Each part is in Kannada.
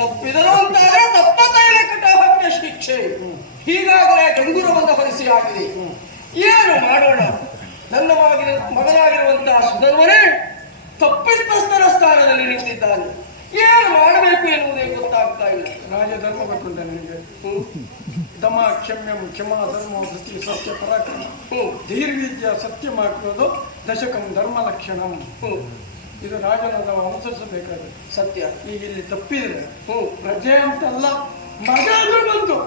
ತಪ್ಪಿದರು ಅಂತಾದ್ರೆ ತಪ್ಪ ತೈಲ ಕಟಾಹಕ್ಕೆ ಶಿಕ್ಷೆ. ಹೀಗಾಗಲೇ ಗಂಗೂರವನ್ನು ಹೊರಿಸಿ ಆಗಿದೆ. ಏನು ಮಾಡೋಣ? ನನ್ನ ಮಗನಾಗಿರುವಂತಹ ಸುಧರ್ಮನೇ ತಪ್ಪಿತಸ್ಥರ ಸ್ಥಾನದಲ್ಲಿ ನಿಂತಿದ್ದಾನೆ. ಏನು ಮಾಡಬೇಕು ಎನ್ನುವುದೇ ಗೊತ್ತಾಗ್ತಾ ಇಲ್ಲ. ರಾಜಧರ್ಮ ಗೊತ್ತುಂಟ ನಿನಗೆ? ದಮ ಕ್ಷಮ್ಯಂ ಕ್ಷಮಾ ಧರ್ಮ ವೃತ್ತಿ ಸತ್ಯ ಪರಾಕ್ರಮ ಧೀರ್ವಿದ್ಯ ಸತ್ಯ ಮಾಡುವುದು ದಶಕಂ ಧರ್ಮ ಲಕ್ಷಣಂ. ಇದು ರಾಜನದ ಅನುಸರಿಸಬೇಕಾದ್ರೆ ಸತ್ಯ. ಈಗ ಇಲ್ಲಿ ತಪ್ಪಿದ್ರೆ ಪ್ರಜೆ ಅಂತಲ್ಲ ಮಗ ಆದ್ರೂ ಬಂತು.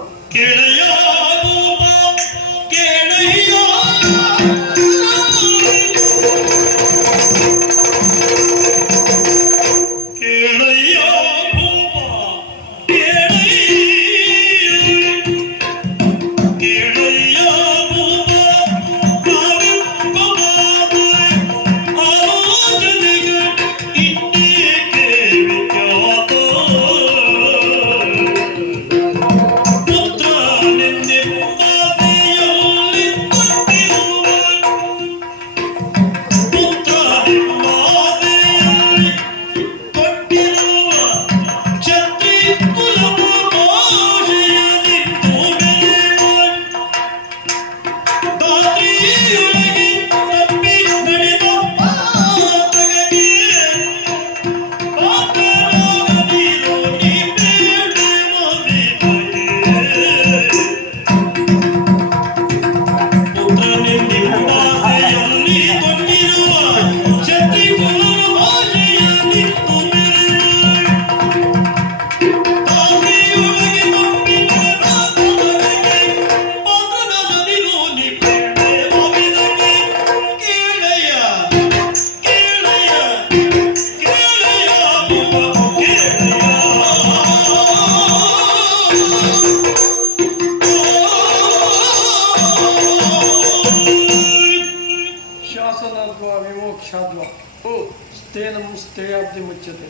ಮುಚ್ಚತೆ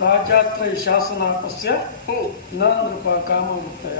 ರಾಜಾತ್ರ ಶಾಸನಾಪಸ್ಯ ನ ನೃಪ ಕಾಮ ಮುಕ್ತಯ.